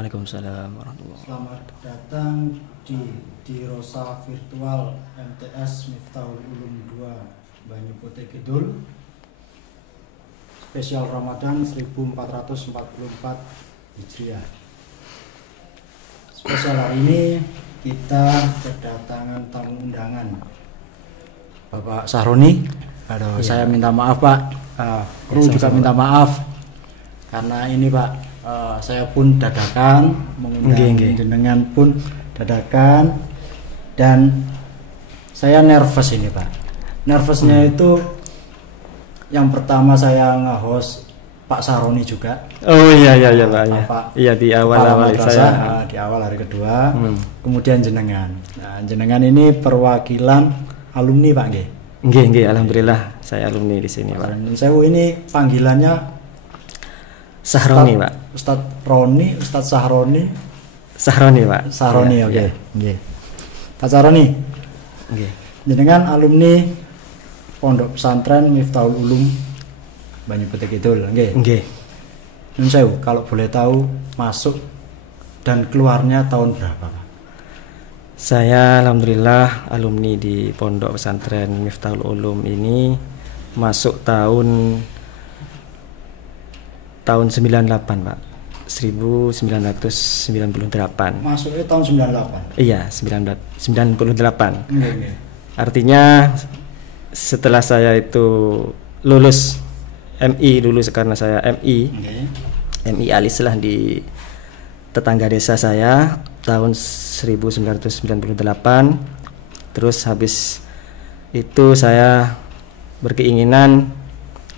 Waalaikumsalam warahmatullahi Selamat datang di Rosa Virtual MTS Miftahul Ulum 2 Banyu Putih Kidul. Spesial Ramadan 1444 Hijriah. Spesial hari ini kita kedatangan tamu undangan, Bapak Sahroni. Aduh, saya minta maaf Pak. Kru juga minta maaf karena ini Pak, saya pun dadakan mengundang jenengan pun dadakan dan saya nervous ini Pak. Nervousnya itu yang pertama saya nge-host Pak Sahroni juga. Oh iya Pak. Iya di awal saya di awal hari kedua. Kemudian jenengan. Nah, jenengan ini perwakilan alumni Pak nggih. Nggih, alhamdulillah saya alumni di sini Pak. Saya ini panggilannya Sahroni Pak. Ustadz Roni, Ustadz Sahroni. Sahroni Pak. Sahroni ya, oke. Nggih. Pak Sahroni. Nggih. Jenengan alumni Pondok Pesantren Miftahul Ulum Banyu Putih Kidul, nggih. Nggih. Nun sewu, kalau boleh tahu masuk dan keluarnya tahun berapa, Pak? Saya alhamdulillah alumni di Pondok Pesantren Miftahul Ulum ini masuk tahun 98 Pak. 1998. Masuknya tahun 98. Iya, 98. Nggih. Artinya setelah saya itu lulus karena saya MI alis lah di tetangga desa saya tahun 1998. Terus habis itu saya berkeinginan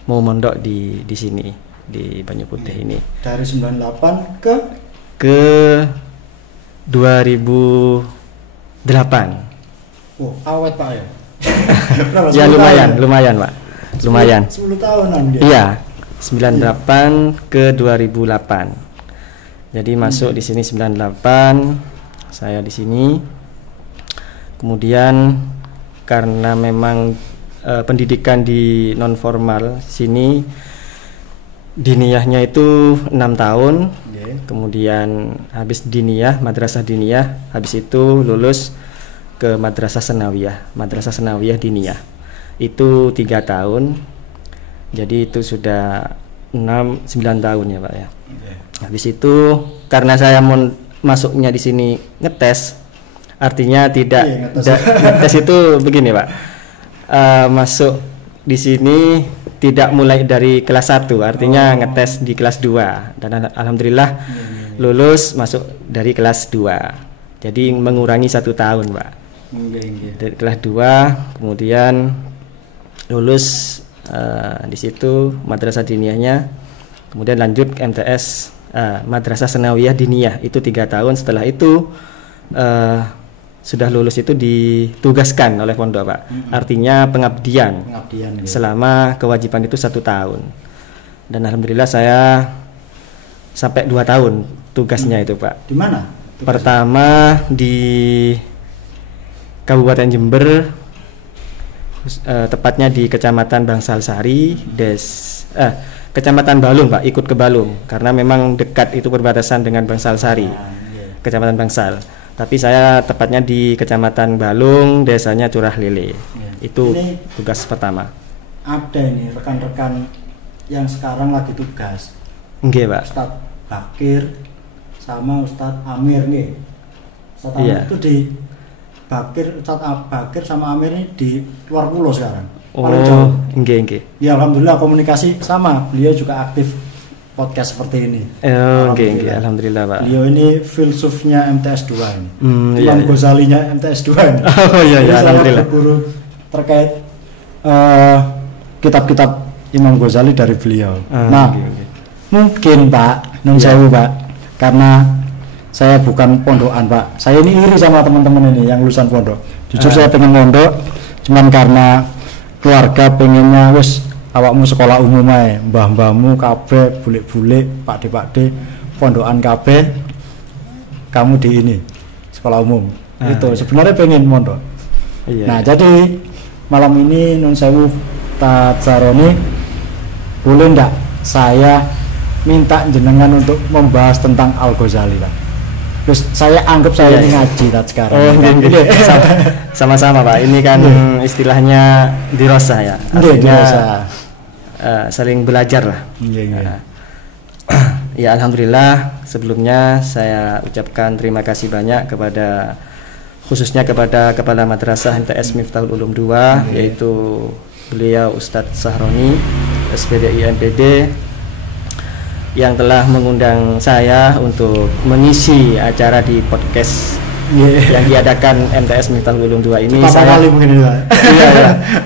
mau mondok di sini di Banyu Putih ini. Dari 98 ke 2008. Oh, awet Pak ya. Ya lumayan Pak. Lumayan. 10 tahunan dia. Iya. 98 ke 2008. Jadi masuk di sini 98, saya di sini. Kemudian karena memang pendidikan di non formal sini diniyahnya itu 6 tahun. Kemudian habis diniyah, madrasah diniyah, habis itu lulus ke madrasah senawiyah diniyah. Itu 3 tahun. Jadi itu sudah 9 tahun ya Pak ya. Habis itu karena saya mau masuknya di sini ngetes, artinya tidak ngetes itu begini Pak. Masuk di sini tidak mulai dari kelas 1, artinya ngetes di kelas 2 dan alhamdulillah lulus masuk dari kelas 2. Jadi mengurangi 1 tahun Pak. Dari kelas 2 kemudian lulus di situ madrasah diniyahnya, kemudian lanjut ke MTS madrasah senawiyah diniyah itu 3 tahun. Setelah itu sudah lulus itu ditugaskan oleh pondok Pak. Artinya pengabdian selama kewajiban itu 1 tahun. Dan alhamdulillah saya sampai 2 tahun tugasnya itu Pak. Di mana? Pertama di Kabupaten Jember, tepatnya di Kecamatan Bangsal Sari, Kecamatan Balung Pak, ikut ke Balung karena memang dekat itu perbatasan dengan Bangsal Sari, Kecamatan Bangsal. Tapi saya tepatnya di Kecamatan Balung, desanya Curah Lele. Itu ini tugas pertama. Ada ini rekan-rekan yang sekarang lagi tugas. Nggih Pak. Ustadz Bakir sama Ustadz Amir nggih. Ustadz Amir itu di Ustadz Bakir sama Amir ini di luar pulau sekarang. Paling jauh. Nggih. Ya alhamdulillah komunikasi sama. Beliau juga aktif podcast seperti ini. Alhamdulillah Pak. Beliau ini filsufnya MTS 2 ini. Imam Ghazalinya MTS 2 ini. Alhamdulillah. Guru terkait kitab-kitab Imam Ghazali dari beliau. Mungkin Pak, nun sewu Pak, karena saya bukan pondokan Pak. Saya ini iri sama teman-teman ini yang lulusan pondok. Jujur saya pengen pondok, cuman karena keluarga pengennya wis awakmu sekolah umum ae, mbah-mbahmu kabeh bulik-bulik, pakde-pakde pondokan kabeh, kamu di ini sekolah umum. Itu sebenarnya pengen pondok. Nah, jadi malam ini nun sewu Ustadz Sahroni, boleh ndak saya minta jenengan untuk membahas tentang Al-Ghazali Pak. Terus saya anggap saya ini ngaji sekarang. Oh, sama-sama Pak. Ini kan istilahnya dirosah ya. Artinya saling belajar lah. Ya alhamdulillah, sebelumnya saya ucapkan terima kasih banyak kepada khususnya kepada Kepala Madrasah MTS Miftahul Ulum 2 yaitu beliau Ustadz Sahroni SPDI MPD yang telah mengundang saya untuk mengisi acara di podcast yang diadakan MTS Miftahul Ulum 2 ini. Saya kali mungkin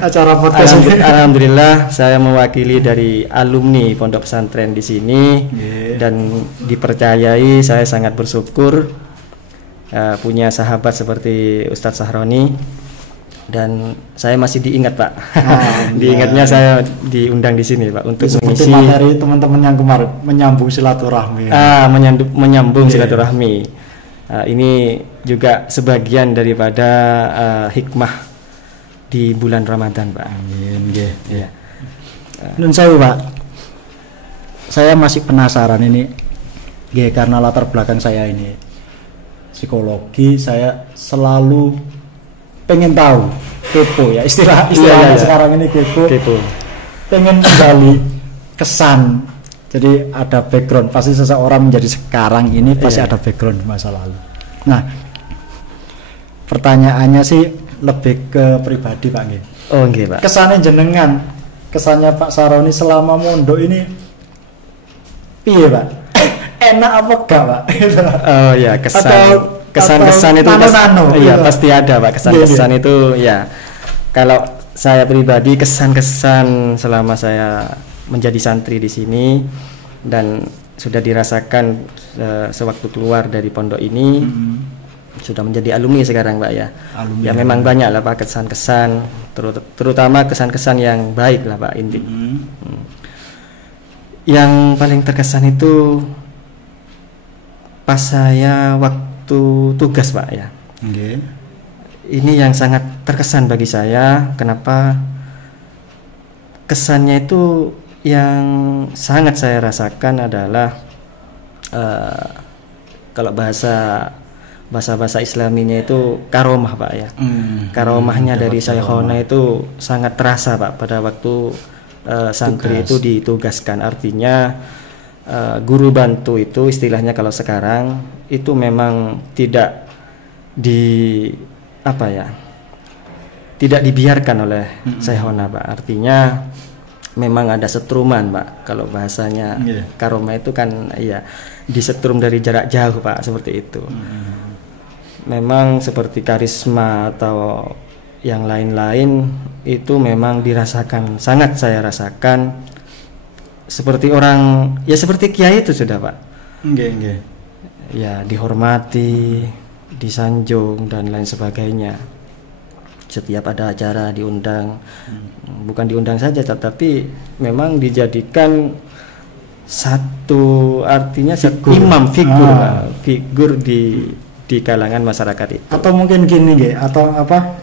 acara podcast. Alhamdulillah saya mewakili dari alumni pondok pesantren di sini dan dipercayai. Saya sangat bersyukur punya sahabat seperti Ustadz Sahroni dan saya masih diingat Pak. Diingatnya saya diundang di sini Pak untuk mengisi materi teman-teman yang kemarin menyambung silaturahmi. Menyambung silaturahmi. Ini juga sebagian daripada hikmah di bulan Ramadan Pak. Amin. Ya. Nun sewu Pak. Saya masih penasaran ini, karena latar belakang saya ini psikologi, saya selalu pengen tahu, kepo ya istilahnya sekarang ini kepo. Pengen menggali kesan. Jadi ada background, pasti seseorang menjadi sekarang ini pasti ada background di masa lalu. Nah, pertanyaannya sih lebih ke pribadi Pak nggih. Oh nggih Pak. Kesannya jenengan, kesannya Pak Sahroni selama mondok ini piye Pak? Enak apa enggak Pak? Oh ya, kesan-kesan itu pasti ada Pak. Kesan-kesan itu ya. Kalau saya pribadi kesan-kesan selama saya menjadi santri di sini dan sudah dirasakan sewaktu keluar dari pondok ini, sudah menjadi alumni sekarang Pak ya. Ya memang banyak lah Pak kesan-kesan, terutama kesan-kesan yang baik lah Pak inti. Yang paling terkesan itu pas saya waktu tugas Pak ya. Ini yang sangat terkesan bagi saya. Kenapa? Kesannya itu yang sangat saya rasakan adalah kalau bahasa Islaminya itu karomah Pak ya. Karomahnya dari Syekhona itu sangat terasa Pak pada waktu santri itu ditugaskan. Artinya guru bantu itu istilahnya kalau sekarang itu memang tidak tidak dibiarkan oleh Syekhona Pak. Artinya memang ada setruman Pak. Kalau bahasanya karomah itu kan ya disetrum dari jarak jauh Pak, seperti itu. Memang seperti karisma atau yang lain-lain itu memang dirasakan, sangat saya rasakan seperti orang ya seperti kiai itu sudah Pak. Ya dihormati, disanjung dan lain sebagainya. Setiap ada acara diundang, bukan diundang saja tapi memang dijadikan satu, artinya imam figur di kalangan masyarakat itu. Atau mungkin gini atau apa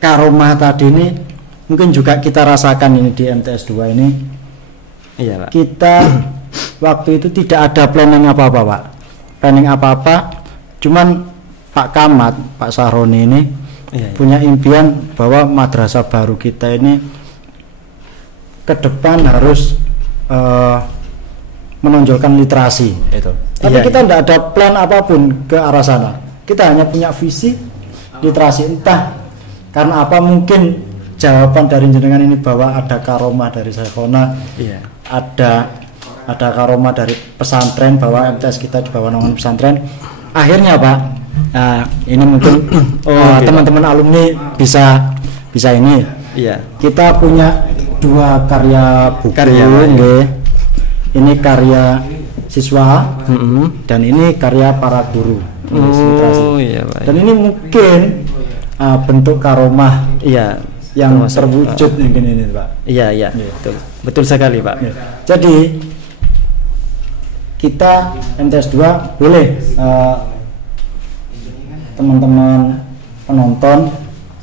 karomah tadi ini mungkin juga kita rasakan ini di MTS 2 ini. Iya Pak. Kita waktu itu tidak ada planning apa-apa Pak. Cuman Pak Kamat, Pak Sahroni ini punya impian bahwa madrasah baru kita ini ke depan harus menonjolkan literasi itu. Tapi kita tidak ada plan apapun ke arah sana. Kita hanya punya visi literasi, entah karena apa, mungkin jawaban dari jenengan ini bahwa ada karomah dari Syekhona, ada karomah dari pesantren, bahwa MTS kita di bawah naungan pesantren. Akhirnya Pak, ini mungkin teman-teman alumni bisa ini. Kita punya 2 karya buku. Ini karya siswa dan ini karya para guru. Dan ini mungkin bentuk karomah yang terwujud mungkin ini Pak. Iya. Betul sekali Pak. Jadi kita MTS 2 boleh teman-teman penonton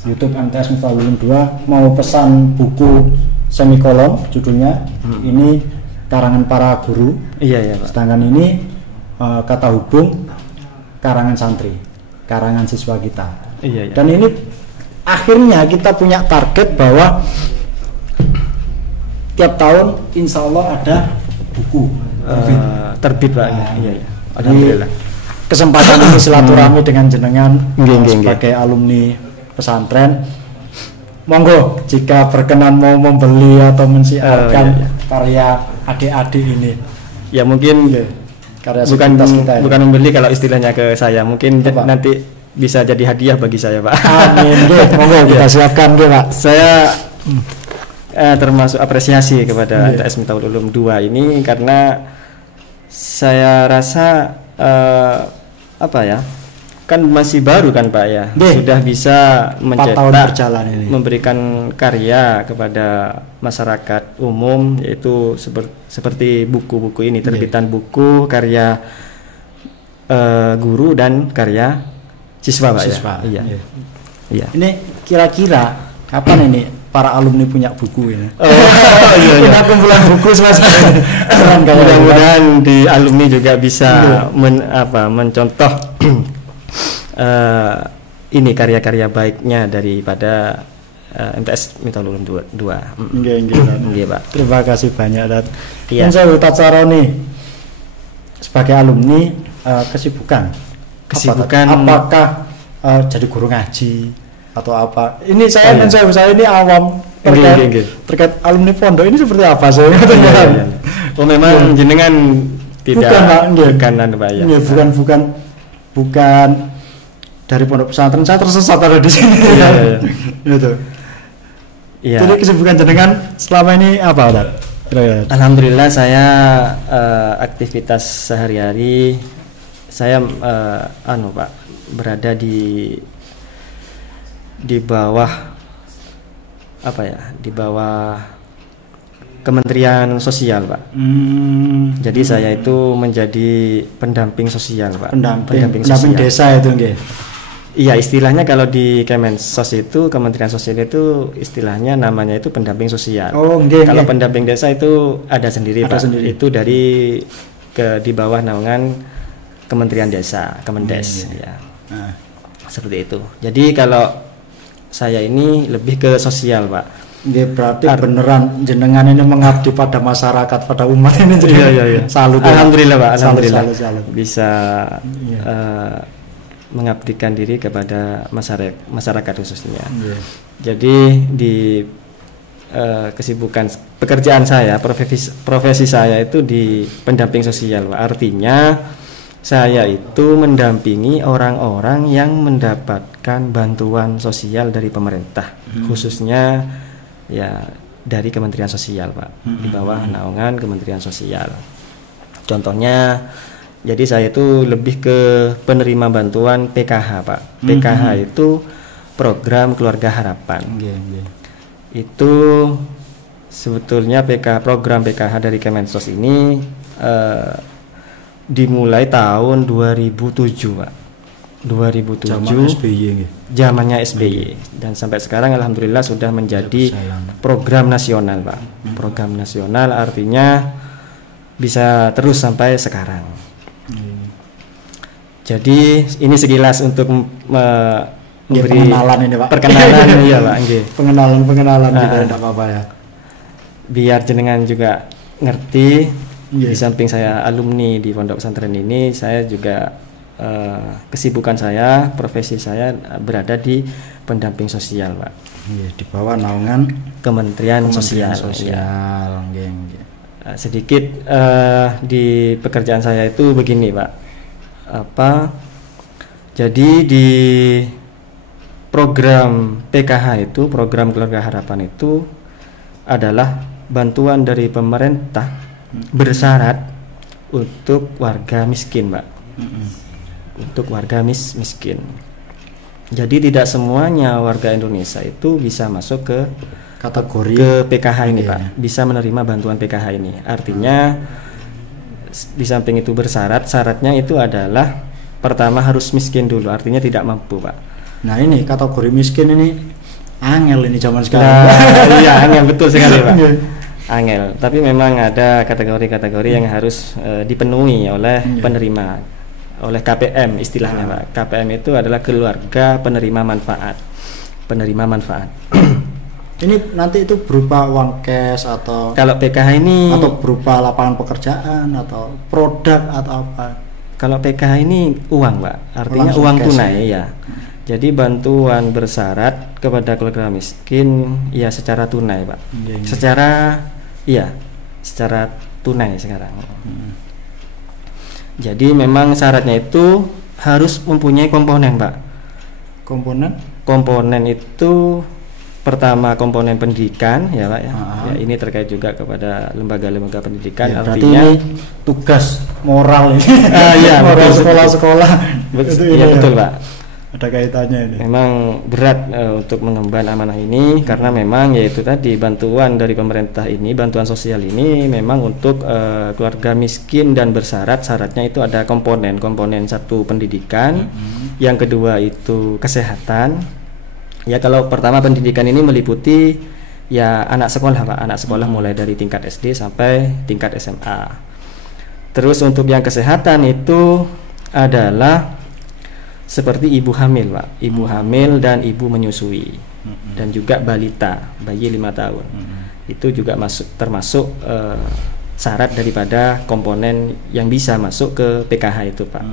YouTube MTS Miftahul Ulum 2 mau pesan buku semikolon judulnya. Ini karangan para guru. Iya, Pak. Sedangkan ini kata hubung karangan santri, karangan siswa kita. Iya. Dan ini akhirnya kita punya target bahwa tiap tahun insya Allah ada buku terbit Pak. Iya. Alhamdulillah. Kesempatan ini silaturahmi dengan jenengan sebagai alumni pesantren. Monggo jika berkenan mau membeli atau mensiarkan karya adik-adik ini. Ya mungkin karya bukan membeli kalau istilahnya ke saya, mungkin nanti bisa jadi hadiah bagi saya, Pak. Amin. Monggo kita siapkan Pak. Saya termasuk apresiasi kepada MTS Miftahul Ulum 2 ini karena saya rasa kan masih baru kan Pak ya, sudah bisa mencetak, memberikan karya kepada masyarakat umum, yaitu seperti buku-buku ini, terbitan buku karya guru dan karya siswa Pak ya. Iya. Ini kira-kira kapan ini para alumni punya buku ini? Kita kumpulan buku semasa. Mudah-mudahan di alumni juga bisa mencontoh ini karya-karya baiknya daripada MTS Miftahul Ulum 2. Nggih, Pak. Terima kasih banyak dan saya Ustaz Saroni sebagai alumni kesibukan apakah jadi guru ngaji atau apa? Ini saya ini awam terkait alumni pondok ini seperti apa saya? Oh memang jenengan tidak bukan dari pondok pesantren, saya tersesat ada di sini. Gitu. Iya. Jadi kesibukan jenengan selama ini apa, Ustaz? Alhamdulillah saya aktivitas sehari-hari saya Pak berada di bawah di bawah Kementerian Sosial, Pak. Jadi saya itu menjadi pendamping sosial, Pak. Pendamping desa itu nggih. Iya, istilahnya kalau di Kemensos itu, Kementerian Sosial itu istilahnya namanya itu pendamping sosial. Kalau pendamping desa itu ada sendiri, Pak. Itu dari di bawah naungan Kementerian Desa, Kemendes ya. Seperti itu. Jadi kalau saya ini lebih ke sosial, Pak. Berarti beneran jenengan ini mengabdi pada masyarakat, pada umat ini. Iya. Salut. Alhamdulillah, Pak. Alhamdulillah. Salut. Bisa mengabdikan diri kepada masyarakat khususnya. Jadi di kesibukan pekerjaan saya, profesi saya itu di pendamping sosial, Pak. Artinya saya itu mendampingi orang-orang yang mendapatkan bantuan sosial dari pemerintah, khususnya ya dari Kementerian Sosial, Pak, di bawah naungan Kementerian Sosial. Contohnya, jadi saya itu lebih ke penerima bantuan PKH, Pak. PKH itu program Keluarga Harapan. Itu sebetulnya program PKH dari Kemensos ini dimulai tahun 2007, Pak. 2007 zamannya SBY dan sampai sekarang alhamdulillah sudah menjadi program nasional, Pak. Program nasional artinya bisa terus sampai sekarang. Jadi ini sekilas untuk memberi pengenalan ini, Pak. Perkenalan iya, Pak. Pengenalan gitu, tidak apa-apa ya. Biar jenengan juga ngerti. Di samping saya alumni di pondok pesantren ini, saya juga kesibukan saya, profesi saya berada di pendamping sosial, Pak. Di bawah naungan Kementerian Sosial. Sedikit di pekerjaan saya itu begini, Pak. Jadi di program PKH itu, program Keluarga Harapan itu adalah bantuan dari pemerintah bersyarat untuk warga miskin, Pak. Untuk warga miskin. Jadi tidak semuanya warga Indonesia itu bisa masuk ke kategori ke PKH ini, Pak. Bisa menerima bantuan PKH ini. Artinya di samping itu syaratnya itu adalah pertama harus miskin dulu, artinya tidak mampu, Pak. Nah, ini kategori miskin ini Angel ini zaman sekarang. Iya, angel betul sekali Pak. Angel, tapi memang ada kategori-kategori yang harus dipenuhi oleh penerima, oleh KPM istilahnya Pak. KPM itu adalah keluarga penerima manfaat. Penerima manfaat. Ini nanti itu berupa uang cash atau kalau PKH ini atau berupa lapangan pekerjaan atau produk atau apa? Kalau PKH ini uang Pak, artinya langsung uang cash, tunai ya. Jadi bantuan bersyarat kepada keluarga miskin ya secara tunai Pak. Secara tunai sekarang. Jadi memang syaratnya itu harus mempunyai komponen Pak. Komponen itu pertama komponen pendidikan ya Pak ya. Ya ini terkait juga kepada lembaga-lembaga pendidikan, ya, artinya ini tugas moral ini. Ya, moral sekolah-sekolah. Iya betul Pak. Ada kaitannya ini. Memang berat untuk mengemban amanah ini karena memang yaitu tadi bantuan dari pemerintah ini, bantuan sosial ini memang untuk keluarga miskin dan bersyarat. Syaratnya itu ada komponen satu pendidikan, yang kedua itu kesehatan. Ya kalau pertama pendidikan ini meliputi ya anak sekolah Pak, anak sekolah mulai dari tingkat SD sampai tingkat SMA. Terus untuk yang kesehatan itu adalah seperti ibu hamil Pak, ibu hamil dan ibu menyusui, dan juga balita, bayi 5 tahun. Itu juga termasuk syarat daripada komponen yang bisa masuk ke PKH itu Pak.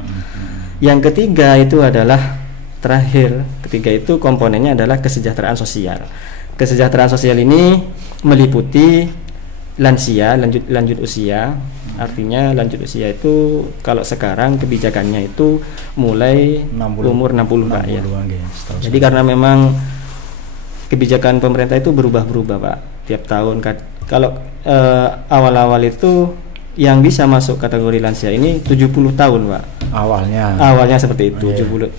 Yang ketiga itu adalah ketiga itu komponennya adalah kesejahteraan sosial. Kesejahteraan sosial ini meliputi lansia, lanjut usia. Artinya lanjut usia itu kalau sekarang kebijakannya itu mulai 60, umur 60 Pak ya. Jadi karena memang kebijakan pemerintah itu berubah-berubah Pak tiap tahun. Kalau awal-awal itu yang bisa masuk kategori lansia ini 70 tahun Pak. Awalnya seperti itu, 70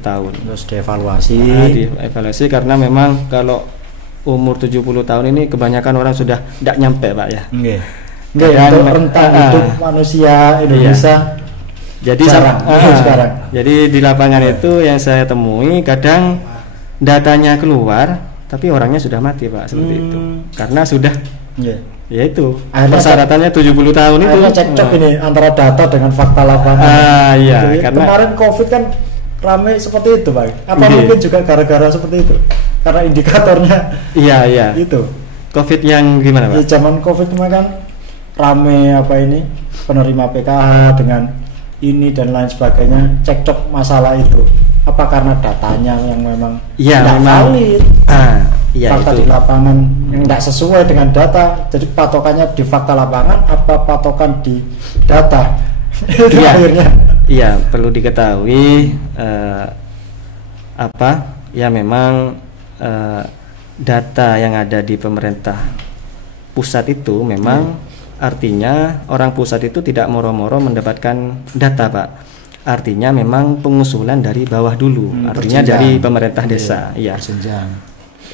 tahun. Terus dievaluasi. Dievaluasi karena memang kalau umur 70 tahun ini kebanyakan orang sudah tidak nyampe Pak ya. Untuk rentang hidup manusia Indonesia. Jadi sekarang. Jadi di lapangan itu yang saya temui kadang datanya keluar tapi orangnya sudah mati Pak, seperti itu. Karena sudah ya itu persyaratannya 70 tahun itu. Cekcok ini antara data dengan fakta lapangan. Karena kemarin Covid kan ramai seperti itu Pak. Apa mungkin juga gara-gara seperti itu? Karena indikatornya itu. Covid yang gimana Pak? Zaman Covid kemarin kan rame penerima PKH dengan ini dan lain sebagainya, cekcok masalah itu. Apa karena datanya yang memang tidak valid? Fakta itu di lapangan yang tidak sesuai dengan data. Jadi patokannya di fakta lapangan apa patokan di data? Akhirnya. Iya, perlu diketahui memang data yang ada di pemerintah pusat itu memang artinya orang pusat itu tidak moro-moro mendapatkan data Pak. Artinya memang pengusulan dari bawah dulu, artinya dari pemerintah desa.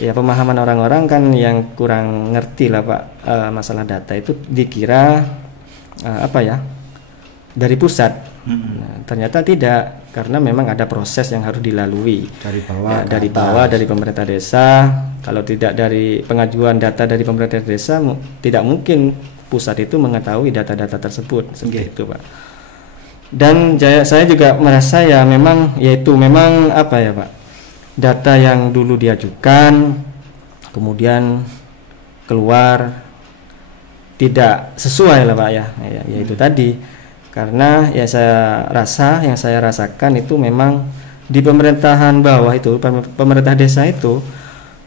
Ya pemahaman orang-orang kan yang kurang ngerti lah Pak, masalah data itu dikira dari pusat. Ternyata tidak, karena memang ada proses yang harus dilalui dari bawah, dari pemerintah desa. Kalau tidak dari pengajuan data dari pemerintah desa, tidak mungkin pusat itu mengetahui data-data tersebut, seperti itu Pak. Dan saya juga merasa memang Pak, data yang dulu diajukan kemudian keluar tidak sesuai lah Pak ya itu tadi. Karena yang saya rasakan itu memang di pemerintahan bawah itu, pemerintah desa itu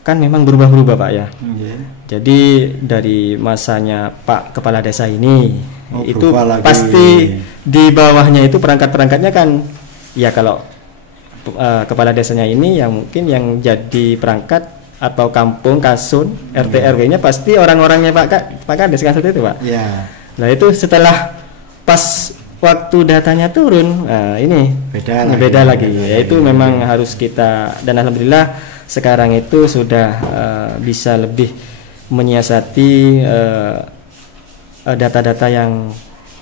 kan memang berubah-berubah Pak ya. Jadi dari masanya Pak Kepala Desa ini itu pasti di bawahnya itu perangkat-perangkatnya kan ya, kalau kepala desanya ini yang mungkin yang jadi perangkat atau kampung kasun RT RW-nya pasti orang-orangnya Pak Kades kasus itu Pak. Nah itu setelah pas waktu datanya turun, ini beda lagi. Yaitu memang harus kita, dan alhamdulillah sekarang itu sudah bisa lebih menyiasati data-data yang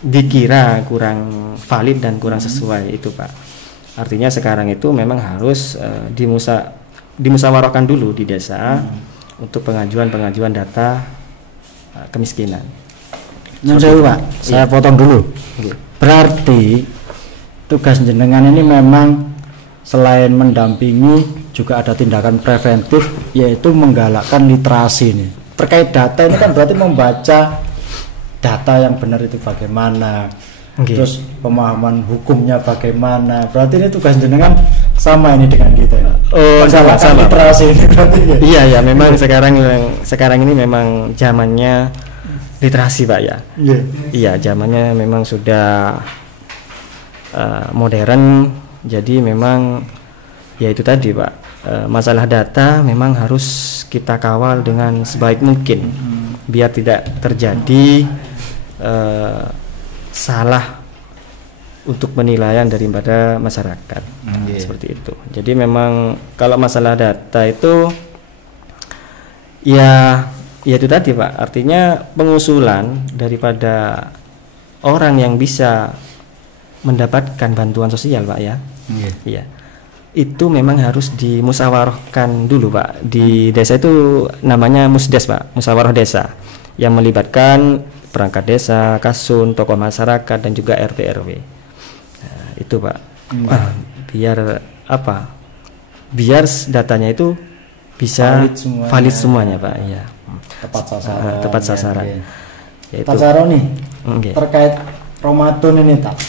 dikira kurang valid dan kurang sesuai itu Pak. Artinya sekarang itu memang harus dimusyawarahkan dulu di desa untuk pengajuan data kemiskinan. Pak, saya potong dulu. Berarti tugas jenengan ini memang selain mendampingi juga ada tindakan preventif, yaitu menggalakkan literasi nih. Terkait data ini kan berarti membaca data yang benar itu bagaimana, terus pemahaman hukumnya bagaimana. Berarti ini tugas jenengan sama ini dengan kita ini. Oh, sama literasi ini berarti. Iya, memang sekarang ini memang zamannya literasi, Pak ya. Iya, zamannya memang sudah modern. Jadi memang ya itu tadi, Pak. Masalah data memang harus kita kawal dengan sebaik mungkin biar tidak terjadi salah untuk penilaian daripada masyarakat. Seperti itu. Jadi memang kalau masalah data itu ya itu tadi, Pak, artinya pengusulan daripada orang yang bisa mendapatkan bantuan sosial, Pak ya. Iya. Itu memang harus dimusyawarahkan dulu, Pak. Di desa itu namanya musdes, Pak, musyawarah desa, yang melibatkan perangkat desa, kasun, tokoh masyarakat dan juga RT RW. Nah, itu, Pak. Biar apa? Biar datanya itu bisa valid semuanya, Pak. Iya. Tepat sasaran. Pak Saroni, terkait Ramadan ini tak?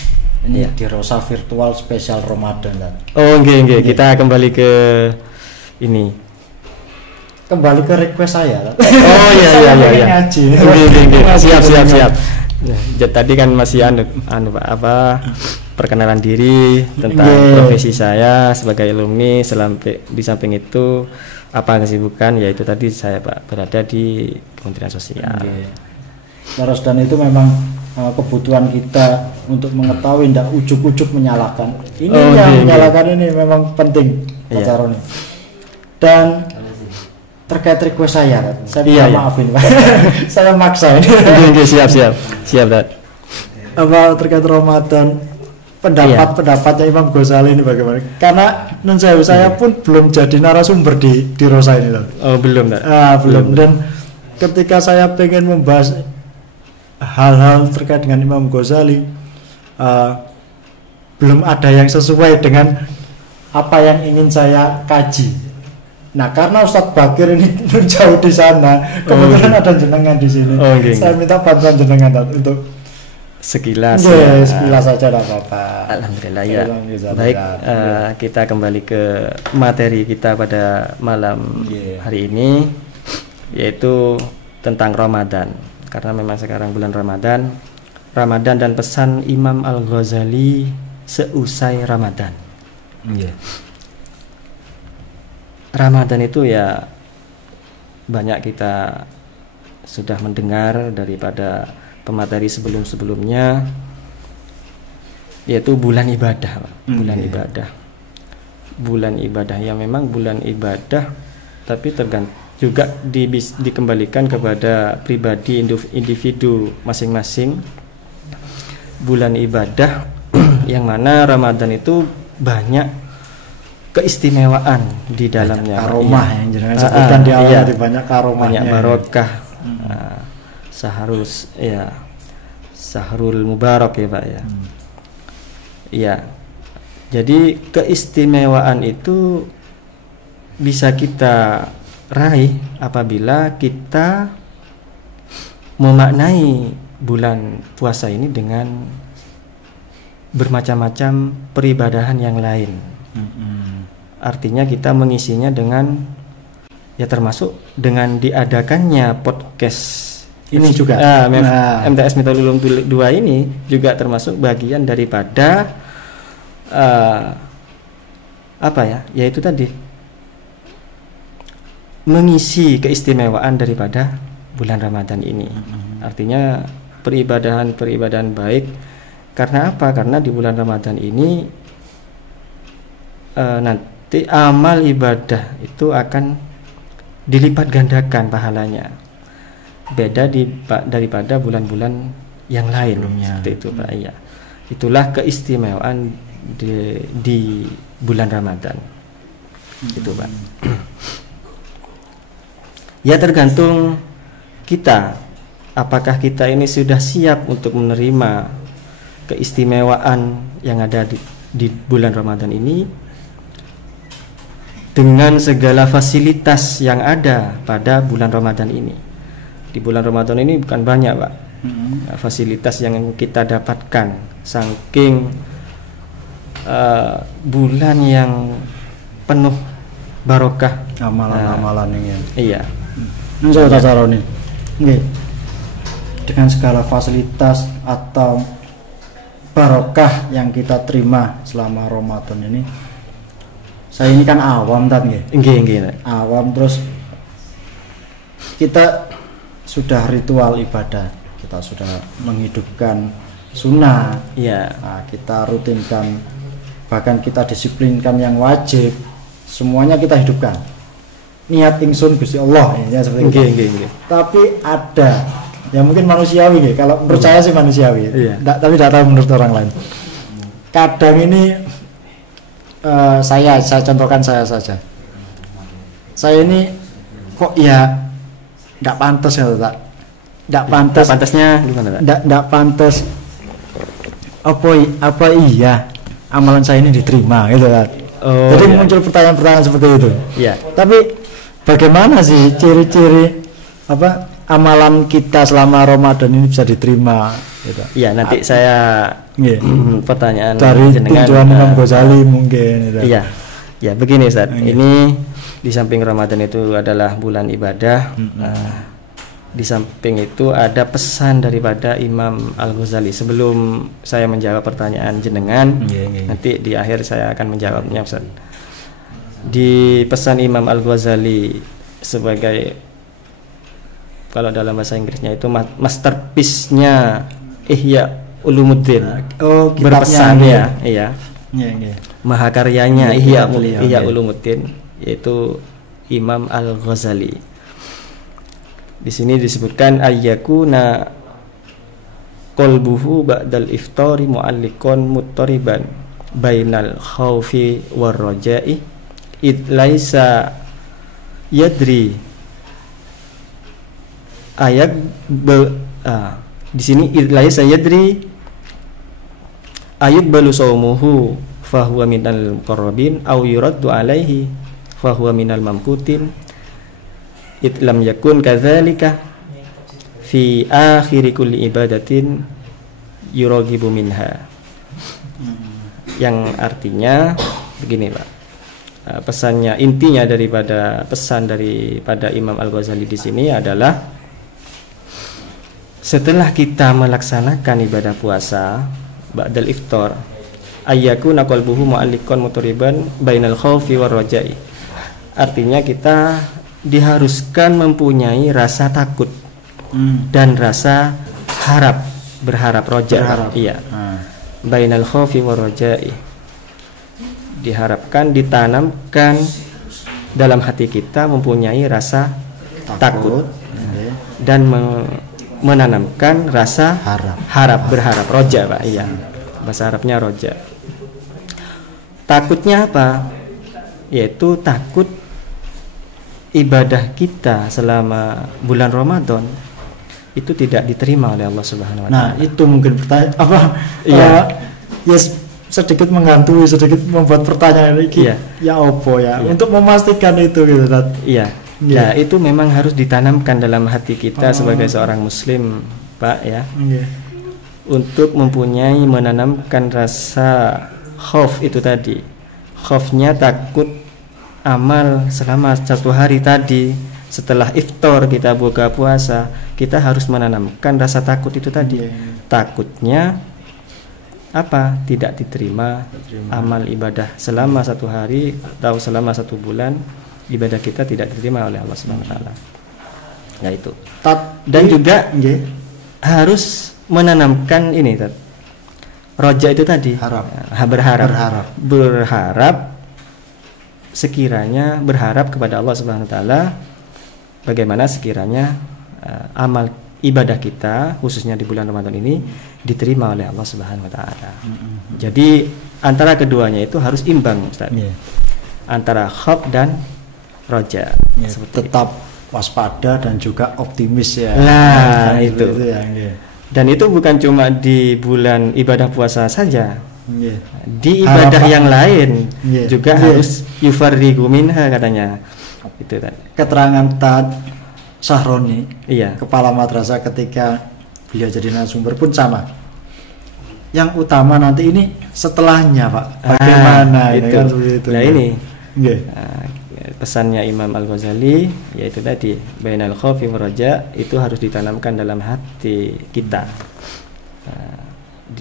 Ini di Rosa virtual spesial Ramadan tak? Oh, nggih. Kita kembali ke ini. Kembali ke request saya. Oh iya. Ngaji. Siap. Ya, tadi kan masih Pak, perkenalan diri tentang profesi saya sebagai alumni. Di samping itu apa kesibukan, yaitu tadi saya, Pak, berada di Kementerian Sosial. Terus dan itu memang kebutuhan kita untuk mengetahui, tidak ujuk-ujuk menyalahkan. Ini menyalahkan ini memang penting, Pak Saroni. Dan terkait request saya maafin, Pak. Saya maksa ini. Siap, Dad. Apa terkait Ramadan, pendapatnya Imam Ghazali ini bagaimana? Karena saya pun belum jadi narasumber di Rosa ini, Dad. Oh, belum, Dad. Belum. Dan ketika saya pengen membahas hal-hal terkait dengan Imam Ghazali, belum ada yang sesuai dengan apa yang ingin saya kaji. Nah, karena Ustadz Bakir ini jauh di sana, kebetulan ada jenengan di sini. Saya minta bantuan jenengan untuk sekilas. Sekilas saja, tidak apa-apa. Alhamdulillah ya. Baik, kita kembali ke materi kita pada malam hari ini, yaitu tentang Ramadan. Karena memang sekarang bulan Ramadan dan pesan Imam Al-Ghazali seusai Ramadan. Ramadan itu ya banyak kita sudah mendengar daripada pemateri sebelumnya, yaitu bulan ibadah, Pak. Bulan ibadah yang memang bulan ibadah, tapi tergantung juga dikembalikan kepada pribadi individu masing-masing. Bulan ibadah yang mana Ramadan itu banyak keistimewaan di dalamnya. Karomah yang jenengan sebutkan di awal tadi, banyak karomahnya. Banyak barokah. Sahrul Mubarak ya, Pak ya. Iya. Jadi keistimewaan itu bisa kita raih apabila kita memaknai bulan puasa ini dengan bermacam-macam peribadahan yang lain. Artinya kita mengisinya dengan ya termasuk dengan diadakannya podcast ini juga. MTS Miftahul Ulum 2 ini juga termasuk bagian daripada yaitu tadi mengisi keistimewaan daripada bulan Ramadan ini. Artinya peribadahan baik. Karena apa? Karena di bulan Ramadan ini nanti amal ibadah itu akan dilipat gandakan pahalanya. Beda daripada bulan-bulan yang lain. Seperti itu, Pak. Ya. Itulah keistimewaan di bulan Ramadan. Gitu, Pak. Ya tergantung kita, apakah kita ini sudah siap untuk menerima keistimewaan yang ada di bulan Ramadan ini dengan segala fasilitas yang ada pada bulan Ramadan ini. Di bulan Ramadan ini bukan banyak, Pak, fasilitas yang kita dapatkan, saking bulan yang penuh barokah amalan-amalan ini. Iya. Ini saya tahu nih. Nggih. Dengan segala fasilitas atau barokah yang kita terima selama Ramadan ini, saya ini kan awam tadi nggih. Awam, terus kita sudah ritual ibadah, kita sudah menghidupkan sunnah. Iya. Nah, kita rutinkan, bahkan kita disiplinkan yang wajib, semuanya kita hidupkan. Niat ingsun Gusti Allah ya seperti itu. Nggih. Tapi ada yang mungkin manusiawi nih, kalau menurut saya sih manusiawi. Iya. Tapi tidak tahu menurut orang lain. Kadang ini saya contohkan saya saja. Saya ini kok ya tidak pantas ya, tak? Tidak pantas. Pantasnya gimana, Pak? Tidak pantas. Apa iya amalan saya ini diterima gitu kan? Oh, jadi iya. muncul pertanyaan-pertanyaan seperti itu. Iya. Tapi bagaimana sih ciri-ciri amalan kita selama Ramadan ini bisa diterima gitu? Iya, nanti saya pertanyaan dari tinjauan Imam Ghazali mungkin gitu. Iya. Ya, begini Ustaz. Ini di samping Ramadan itu adalah bulan ibadah. Di samping itu ada pesan daripada Imam Al-Ghazali. Sebelum saya menjawab pertanyaan jenengan, nanti di akhir saya akan menjawabnya, Ustaz. Di pesan Imam Al-Ghazali sebagai, kalau dalam bahasa Inggrisnya itu masterpiece-nya Ihya Ulumuddin. Berpesan ya, iya. Mahakaryanya Ihya Ulumuddin, yaitu Imam Al-Ghazali. Di sini disebutkan ayyakuna qalbuhu ba'dal iftari mu'alliqan muttariban bainal khaufi war raja'i id laisa yadri di sini id laisa yadri balu saumuhu fahuwa minal muqarrabin aw yuraddu alaihi fahuwa minal mamkutin itlam yakun kadzalika fi akhiri kulli ibadatin yuragibu minha. Yang artinya begini, Pak. Pesannya, intinya daripada pesan daripada Imam Al-Ghazali di sini adalah setelah kita melaksanakan ibadah puasa ba'dal iftar ayyakuna qalbuhu mu'alliqan mutariban bainal khaufi war raja'i. Artinya kita diharuskan mempunyai rasa takut dan rasa berharap roja. Iya. Bainal khaufi war raja'i. Diharapkan, ditanamkan dalam hati kita mempunyai rasa takut dan menanamkan rasa berharap roja, Pak. Iya. Bahasa Arabnya roja. Takutnya apa? Yaitu takut ibadah kita selama bulan Ramadan itu tidak diterima oleh Allah Subhanahu wa taala. Nah, itu mungkin pertanyaan sedikit menghantui, sedikit membuat pertanyaan ini. Ya opo ya. Untuk memastikan itu gitu, Tat. Iya. Nah, itu memang harus ditanamkan dalam hati kita sebagai seorang muslim, Pak, ya. Untuk menanamkan rasa khauf itu tadi. Khaufnya takut amal selama satu hari tadi, setelah iftar kita buka puasa, kita harus menanamkan rasa takut itu tadi. Takutnya apa? Tidak diterima amal ibadah selama satu hari atau selama satu bulan, ibadah kita tidak diterima oleh Allah Subhanahu wa taala. Nah, itu. Dan juga harus menanamkan ini, roja itu tadi. Berharap sekiranya berharap kepada Allah Subhanahu wa taala bagaimana sekiranya amal ibadah kita khususnya di bulan Ramadan ini diterima oleh Allah Subhanahu wa taala. Jadi antara keduanya itu harus imbang, Ustaz. antara khauf dan roja. Ya, tetap waspada dan juga optimis ya. Nah, itu ya. Dan itu bukan cuma di bulan ibadah puasa saja. Yeah. Di ibadah yang lain juga harus yufarrigu minha katanya. Itu kan. Keterangan Tad Sahroni, kepala madrasah ketika beliau jadi narasumber pun sama. Yang utama nanti ini setelahnya, Pak. Bagaimana itu? Kan itu. Nah, ini. Pesannya Imam Al-Ghazali yaitu tadi bainal khaufi wa raja itu harus ditanamkan dalam hati kita.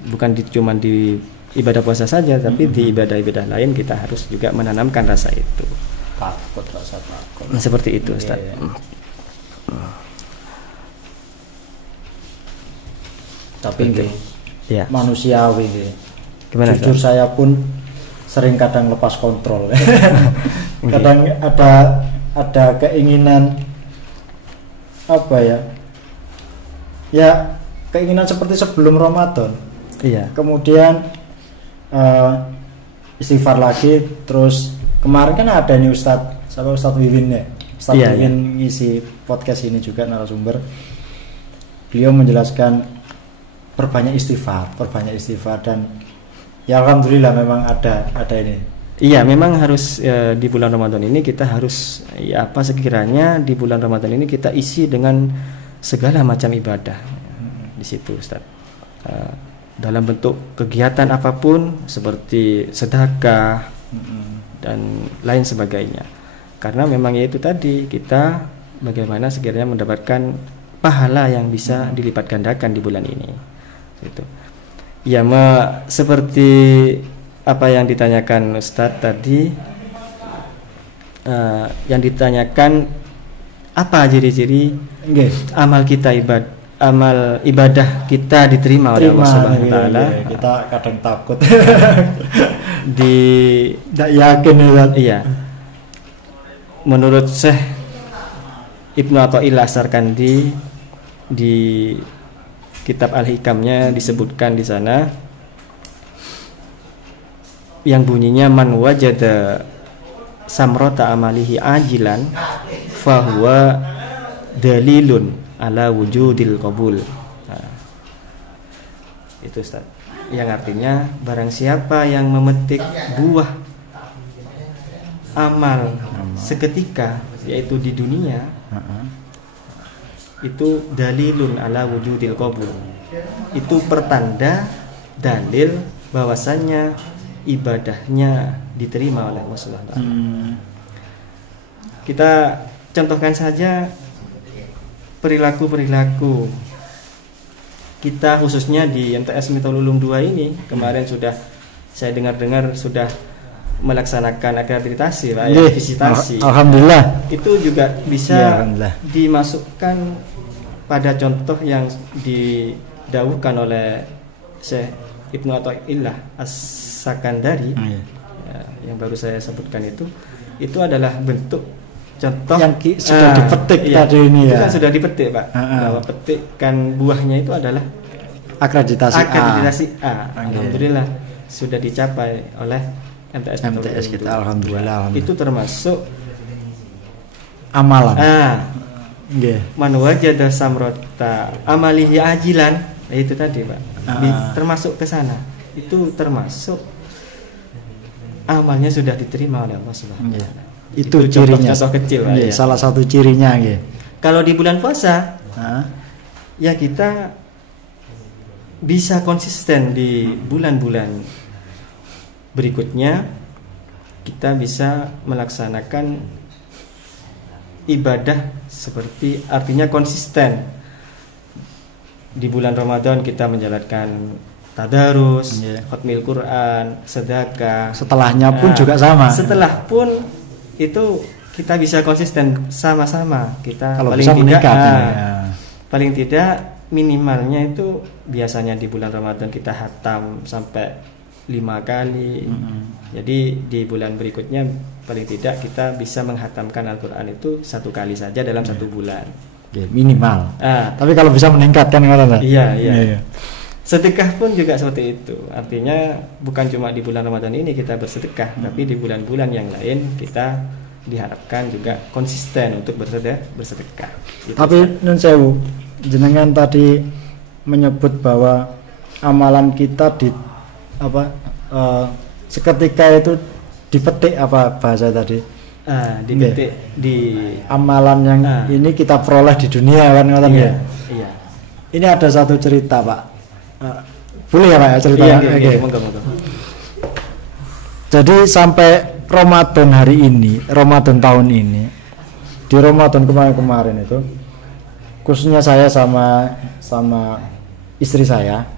Bukan cuma di ibadah puasa saja, tapi di ibadah-ibadah lain kita harus juga menanamkan rasa itu. Takut, rasa takut. Seperti itu, Ustaz. Tapi manusiawi. Gimana, jujur Ustaz? Saya pun sering kadang lepas kontrol. Kadang ada keinginan apa ya? Ya keinginan seperti sebelum Ramadan. Kemudian istighfar lagi, terus kemarin kan ada nih Ustadz Wiwin ya. Ustadz Wiwin ngisi podcast ini juga narasumber. Beliau menjelaskan perbanyak istighfar dan ya alhamdulillah memang ada ini. Iya, memang harus di bulan Ramadan ini kita harus apa sekiranya di bulan Ramadan ini kita isi dengan segala macam ibadah di situ, Ustaz. Dalam bentuk kegiatan apapun seperti sedekah dan lain sebagainya. Karena memang itu tadi kita bagaimana sekiranya mendapatkan pahala yang bisa dilipat gandakan di bulan ini. Gitu. Ya, seperti apa yang ditanyakan Ustadz tadi, yang ditanyakan apa ciri-ciri amal kita amal ibadah kita diterima oleh Allah Subhanahu wa taala. Kita kadang takut. Tidak yakin ya. Iya. Menurut Syekh Ibnu Athaillah As-Sarkandi di kitab Al-Hikamnya disebutkan di sana yang bunyinya man wajada samrata amalihi ajilan fahuwa dalilun ala wujudil qabul. Itu Ustaz. Yang artinya barang siapa yang memetik buah amal seketika yaitu di dunia, itu dalilun ala wujudil qabul. Itu pertanda dalil bahwasannya ibadahnya diterima oleh Allah Subhanahu wa taala. Kita contohkan saja perilaku kita khususnya di MTS Miftahul Ulum 2 ini. Kemarin sudah saya dengar sudah melaksanakan akreditasi, Pak, ya, visitasi. Alhamdulillah. Itu juga bisa dimasukkan pada contoh yang didawuhkan oleh Syekh Ibnu Athaillah As-Sakandari yang baru saya sebutkan itu adalah bentuk contoh yang sudah dipetik tadi ini ya. Itu kan sudah dipetik, Pak. Bahwa petikan buahnya itu adalah akreditasi A. Alhamdulillah sudah dicapai oleh MTS kita. Alhamdulillah. Itu termasuk amalan. Man wajada samrata amalihi ajilan, itu tadi, Pak. Termasuk ke sana. Itu termasuk amalnya sudah diterima oleh Allah Subhanahu wa taala. Itu cirinya. Contoh kecil, ya. Salah satu cirinya. Kalau di bulan puasa, ya kita bisa konsisten di bulan-bulan berikutnya. Kita bisa melaksanakan ibadah seperti artinya konsisten. Di bulan Ramadan kita menjalankan tadarus, khatmil Quran, sedekah. Setelahnya pun juga sama. Setelah pun itu kita bisa konsisten sama-sama. Kita kalau paling bisa tidak meningkat, paling tidak minimalnya itu biasanya di bulan Ramadan kita hatam sampai 5 kali. Jadi di bulan berikutnya paling tidak kita bisa menghatamkan Al-Quran itu 1 kali saja dalam 1 bulan. Minimal. Tapi kalau bisa meningkat kan Iya. Sedekah pun juga seperti itu. Artinya bukan cuma di bulan Ramadan ini kita bersedekah, tapi di bulan-bulan yang lain kita diharapkan juga konsisten untuk bersedekah. Gitu, tapi nun sewu, jenengan tadi menyebut bahwa amalan kita seketika itu dipetik, apa bahasa tadi? Dipetik di amalan yang ini kita peroleh di dunia kan, ngoten ya. Iya. Ini ada satu cerita, Pak. Boleh ya, Pak, ya, cerita? Iya, monggo. Jadi sampai Ramadan hari ini, Ramadan tahun ini, di Ramadan kemarin itu, khususnya saya sama istri saya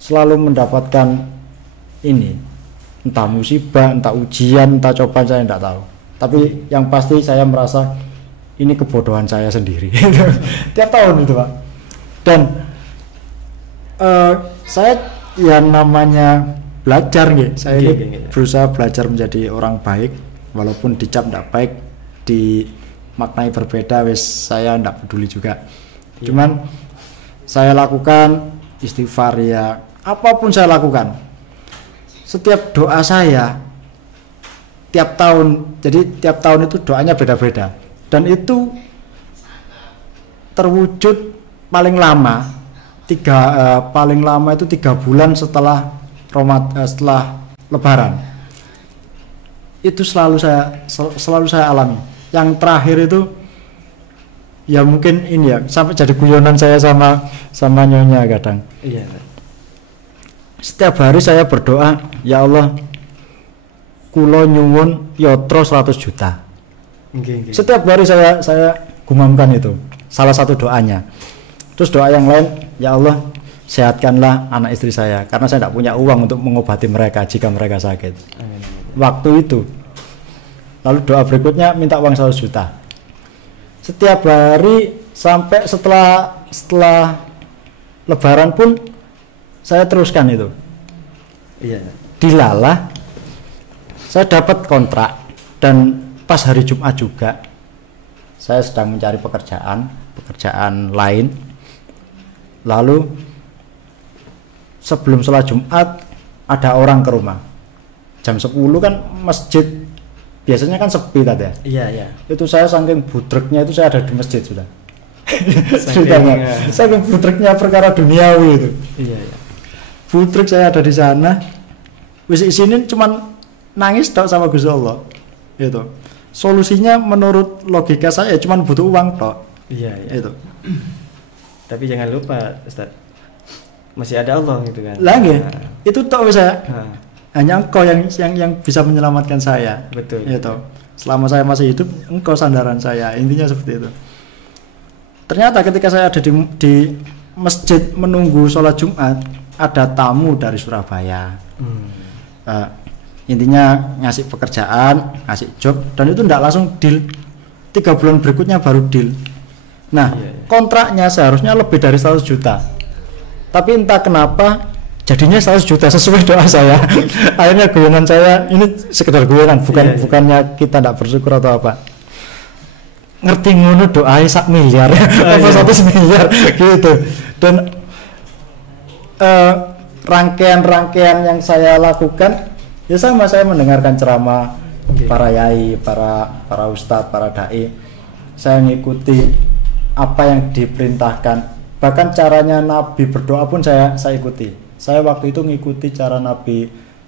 selalu mendapatkan ini, entah musibah, entah ujian, entah cobaan, saya tidak tahu. Tapi yang pasti saya merasa ini kebodohan saya sendiri. Tiap tahun itu, Pak. Dan saya yang namanya belajar gitu. Saya ini berusaha belajar menjadi orang baik, walaupun dicap tidak baik, dimaknai berbeda, saya tidak peduli juga. Cuman saya lakukan istighfar, ya apapun saya lakukan. Setiap doa saya tiap tahun, jadi tiap tahun itu doanya beda-beda, dan itu terwujud paling lama itu 3 bulan setelah Lebaran. Itu selalu saya alami. Yang terakhir itu ya mungkin ini ya, sampai jadi guyonan saya sama nyonya kadang. Iya. Setiap hari saya berdoa, ya Allah, kulo nyuwun yotro 100 juta. Okay. Setiap hari saya gumamkan itu, salah satu doanya. Terus doa yang lain, ya Allah, sehatkanlah anak istri saya, karena saya tidak punya uang untuk mengobati mereka jika mereka sakit. Waktu itu. Lalu doa berikutnya, minta uang 100 juta. Setiap hari sampai setelah Lebaran pun saya teruskan itu. Iya. Dilalah saya dapat kontrak, dan pas hari Jumat juga saya sedang mencari pekerjaan lain. Lalu sebelum sholat Jumat ada orang ke rumah. Jam 10 kan masjid biasanya kan sepi tadi ya. Iya. Itu saya saking budreknya itu saya ada di masjid sudah. Saking budreknya perkara duniawi itu. Iya. Budrek saya ada di sana. Wis isinin cuman nangis tok sama Gusti Allah. Itu. Solusinya menurut logika saya cuman butuh uang tok. Iya. Itu. Tapi jangan lupa, Ustaz, masih ada Allah gitu kan. Lagi, itu tok saya. Hanya Engkau yang bisa menyelamatkan saya. Betul. Itu. Selama saya masih hidup, Engkau sandaran saya. Intinya seperti itu. Ternyata ketika saya ada di masjid menunggu sholat Jumat, ada tamu dari Surabaya. Intinya ngasih pekerjaan, ngasih job, dan itu tidak langsung deal. 3 bulan berikutnya baru deal. Nah, kontraknya seharusnya lebih dari 100 juta. Tapi entah kenapa jadinya 100 juta sesuai doa saya. Akhirnya guyonan saya ini sekedar guyonan, bukannya kita tidak bersyukur atau apa. Ngerti ngono doa 1 miliar apa 100 miliar gitu. Dan rangkaian yang saya lakukan ya sama, saya mendengarkan ceramah para yai, para ustadz, para dai. Saya ngikuti apa yang diperintahkan, bahkan caranya Nabi berdoa pun saya ikuti. Saya waktu itu ngikuti cara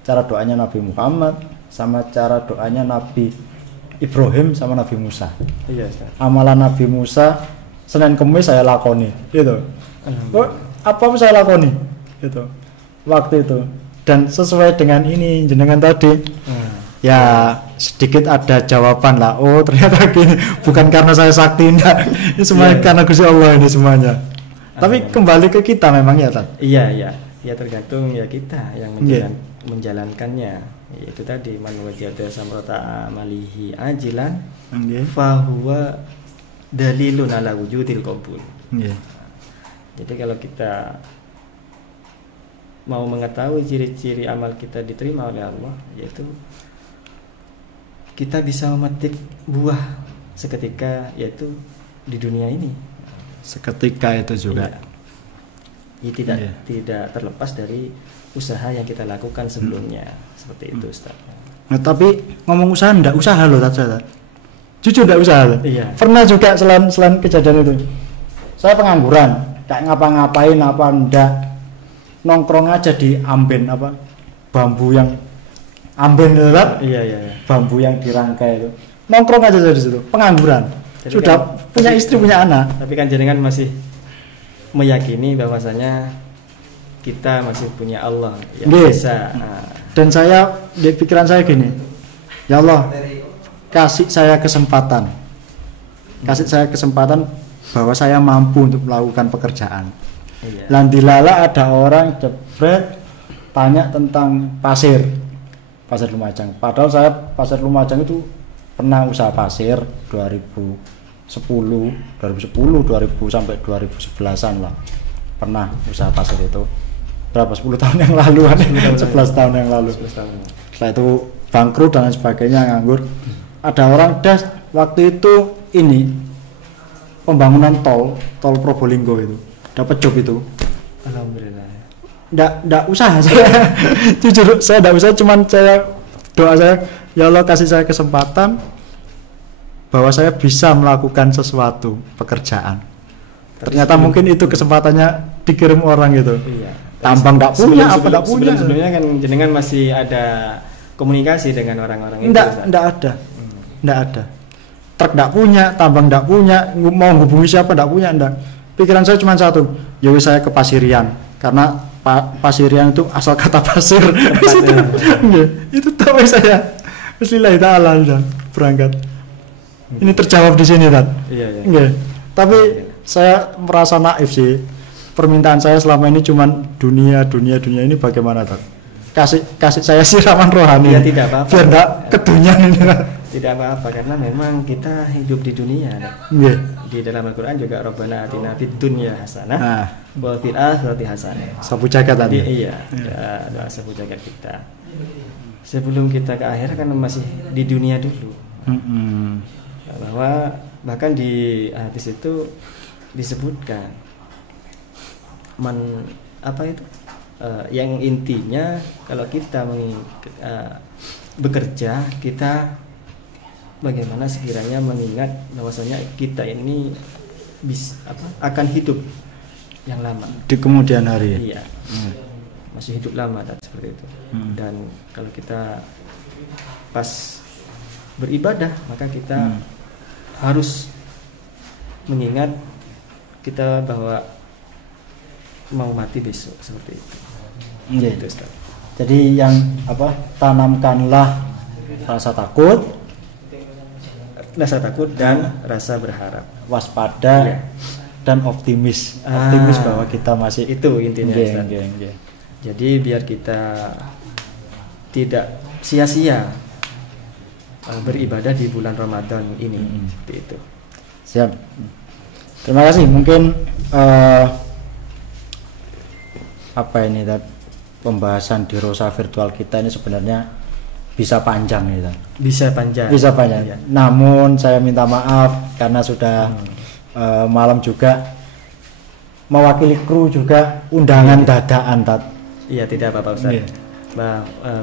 doanya Nabi Muhammad sama cara doanya Nabi Ibrahim sama Nabi Musa. Iya, Ustaz. Amalan Nabi Musa Senin Kemis saya lakoni gitu. Apa saya lakoni gitu waktu itu, dan sesuai dengan ini jenengan tadi. Ya sedikit ada jawaban lah. Oh ternyata gini, bukan karena saya sakti, enggak. Ini semuanya karena Gusti Allah ini semuanya. Tapi kembali ke kita memang ya, Tan. Iya. Ya tergantung ya kita yang menjalankannya. Itu tadi man wajada samrata amalihi ajilan fahuwa dalilun ala wujudil qabul. Jadi kalau kita mau mengetahui ciri-ciri amal kita diterima oleh Allah, yaitu kita bisa memetik buah seketika, yaitu di dunia ini. Seketika itu juga. tidak terlepas dari usaha yang kita lakukan sebelumnya. Seperti itu, Ustaz. Nah, tapi ngomong usaha enggak usaha loh Ustaz. Jujur enggak usaha loh. Iya. Pernah juga selain kejadian itu. Saya pengangguran, kayak ngapa-ngapain apa enggak. Nongkrong aja di amben apa? Bambu yang amben lewat. Iya. Bambu yang dirangkai itu. Nongkrong aja di situ, pengangguran. Jadi sudah kan, punya istri, punya anak. Tapi kan jenengan masih meyakini bahwasanya kita masih punya Allah yang bisa. Dan saya di pikiran saya gini, ya Allah, kasih saya kesempatan bahwa saya mampu untuk melakukan pekerjaan. Iya. Landilala ada orang jebret tanya tentang pasir Lumajang. Padahal saya pasir Lumajang itu pernah usaha pasir 2010 sampai 2011-an lah. Pernah usaha pasir itu. Berapa 10 tahun yang lalu kan? 11 tahun yang lalu. Setelah itu bangkrut dan lain sebagainya, nganggur. Ada orang waktu itu ini pembangunan tol Probolinggo itu. Dapat job itu. Alhamdulillah. Nggak usaha saya. Jujur saya nggak usaha, cuman saya doa saya, ya Allah kasih saya kesempatan bahwa saya bisa melakukan sesuatu pekerjaan. Ternyata mungkin itu kesempatannya dikirim orang gitu. Iya. Tambang nggak punya, apa nggak punya. Sebelumnya kan jenengan masih ada komunikasi dengan orang-orang itu. Nggak ada. Truk nggak punya, tambang nggak punya, mau hubungi siapa nggak punya, nggak. Pikiran saya cuma satu, ya saya ke Pasirian, karena Pasirian itu asal kata pasir. Itu tahu saya. Bismillah ta'ala berangkat. Ini terjawab di sini kan? Iya. Tapi saya merasa naif sih. Permintaan saya selama ini cuman dunia ini bagaimana tak? Kasih saya siraman rohani. Ya tidak apa-apa. Biar enggak kedunyan ini. Tidak apa-apa karena memang kita hidup di dunia. Iya. Di dalam Al-Qur'an juga Rabbana atina fid dunya hasanah wa fil akhirati hasanah. Sapu jagat tadi. Iya. Doa sapu jagat kita. Sebelum kita ke akhirat kan masih di dunia dulu. Bahwa bahkan di hadis itu disebutkan yang intinya kalau kita bekerja, kita bagaimana sekiranya mengingat bahwasanya kita ini akan hidup yang lama di kemudian hari. Iya. Masih hidup lama dan seperti itu. Dan kalau kita pas beribadah maka kita harus mengingat kita bahwa mau mati besok seperti itu. Gitu, Ustaz. Jadi yang tanamkanlah rasa takut dan rasa berharap, waspada dan optimis bahwa kita masih itu intinya. Jadi biar kita tidak sia-sia beribadah di bulan Ramadan ini. Seperti itu. Siap. Terima kasih. Mungkin pembahasan di Rosa virtual kita ini sebenarnya bisa panjang ya. Bisa panjang. Iya. Namun saya minta maaf karena sudah malam juga mewakili kru juga undangan dadakan Iya, tidak apa-apa Ustaz.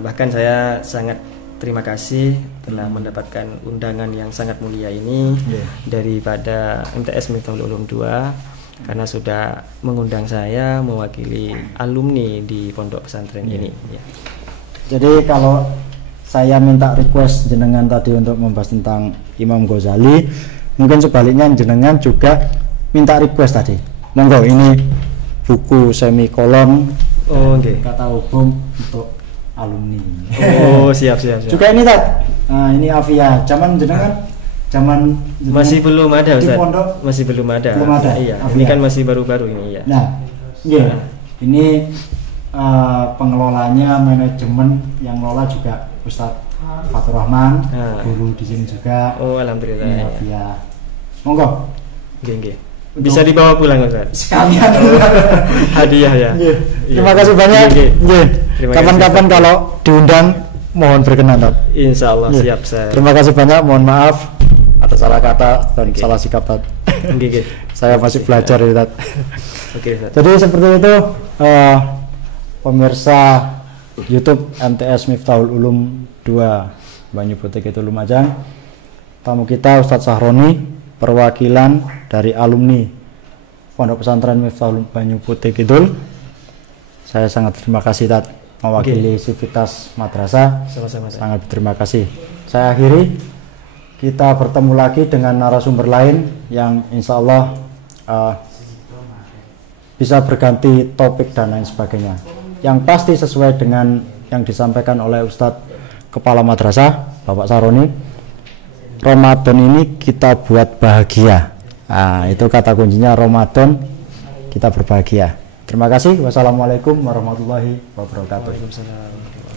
Bahkan saya sangat terima kasih telah mendapatkan undangan yang sangat mulia ini daripada MTS Miftahul Ulum 2 karena sudah mengundang saya mewakili alumni di pondok pesantren ini. Jadi kalau saya minta request jenengan tadi untuk membahas tentang Imam Ghazali, mungkin sebaliknya jenengan juga minta request tadi. Monggo ini buku semikolon kata hukum untuk alumni. Siap. Juga ini ini Afia. Zaman masih belum ada Ustaz. Masih belum ada. Iya. Ini kan masih baru-baru ini ya. Ini pengelolanya, manajemen yang ngelola juga Ustadz Fatur Rahman, guru di sini juga. Alhamdulillah. Ya. Monggo. Nggih. Bisa dibawa pulang Ustaz. Sekalian hadiah ya. Terima kasih banyak. Kapan-kapan kalau diundang mohon berkenan. Insyaallah siap saya. Terima kasih banyak. Mohon maaf atas salah kata dan salah sikap. Saya masih belajar ya. Oke. Jadi seperti itu pemirsa YouTube MTS Miftahul Ulum 2 Banyu Putih Kidul Lumajang. Tamu kita Ustadz Sahroni, perwakilan dari alumni Pondok Pesantren Miftahul Banyu Putih Kidul. Saya sangat terima kasih Tat, mewakili Sivitas Madrasah. Sama-sama. Sangat berterima kasih. Saya akhiri, kita bertemu lagi dengan narasumber lain yang insya Allah bisa berganti topik dan lain sebagainya. Yang pasti sesuai dengan yang disampaikan oleh Ustadz Kepala Madrasah Bapak Sahroni. Ramadan ini kita buat bahagia. Nah, itu kata kuncinya, Ramadan kita berbahagia. Terima kasih. Wassalamualaikum warahmatullahi wabarakatuh. Waalaikumsalam.